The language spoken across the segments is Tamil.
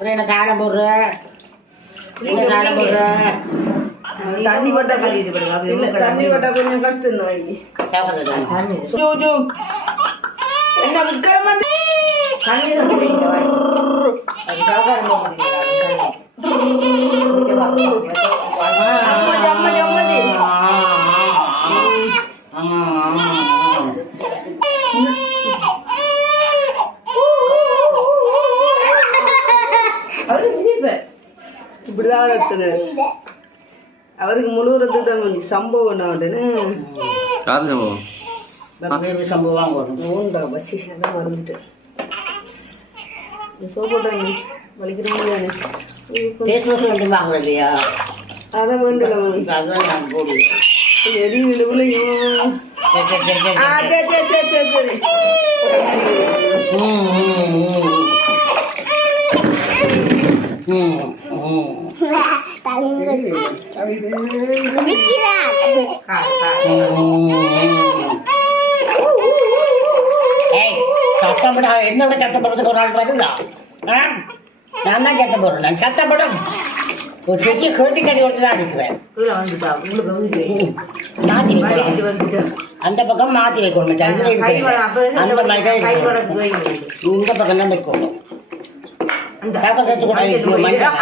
என்ன தாழை போடுற என்ன தாழை போடுற தண்ணி போட்டா கழுவிட்டு போடுங்க. தண்ணி போட்டா கொஞ்சம் கஷ்டம் தான். என்ன முக்கியம் வந்து இப்படிதான் எடுத்துரு. அவருக்கு முழுகிறது தான் கொஞ்சம் சம்பவம் சம்பவம் உண்டா பஸ் தான் மறந்துட்டு சோப்போட்டாங்க வலிக்கிறோம் வாங்க இல்லையா அதை வேண்டல அதான் நான் போடுவேன் எரியுள்ள சரி சத்தப்பட என்னோட சத்தப்படுறதுக்கு ஒரு ஆள் வருதா நான் தான் சத்தப்படுறேன் நான் சத்தப்படம் ஒரு பெரிய கேட்டு கறி ஒன்று தான் அடிக்கிறேன் மாற்றி வைக்கணும் அந்த பக்கம் மாற்றி வைக்கணும் அந்த மாதிரி தான் இந்த பக்கம் தான் வைக்கணும் சாப்பா சேர்த்து கூட மஞ்சள்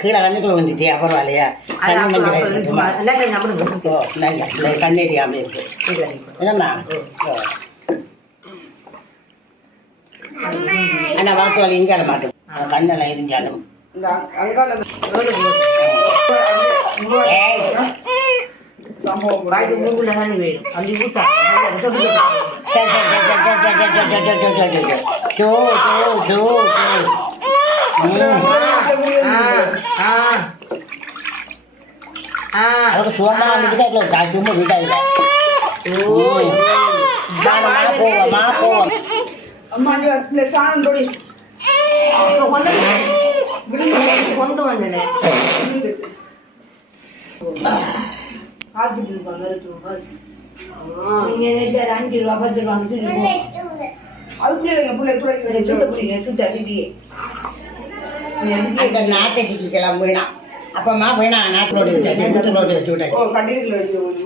கீழே கண்ணுக்குள்ள வந்துச்சு அப்புறம் இல்லையா கண்ணு மஞ்சள் கண்ணேரியாமல் இருக்கு என்னம்மா ஆனால் வாக்கு வலி இங்கே மாட்டேன் கண்ணெல்லாம் எரிஞ்சாலும் அதுக்கு சும்மா வந்துட்டு சும்மா வீட்டாங்க போவோம் அம்மா சாணம் தொடி கொண்டு வந்தேன் அந்த நாட்டடிக்கு கிளம்பு வேணாம் அப்பமா வேணாம் நாட்டோட வச்சு விட்டாச்சு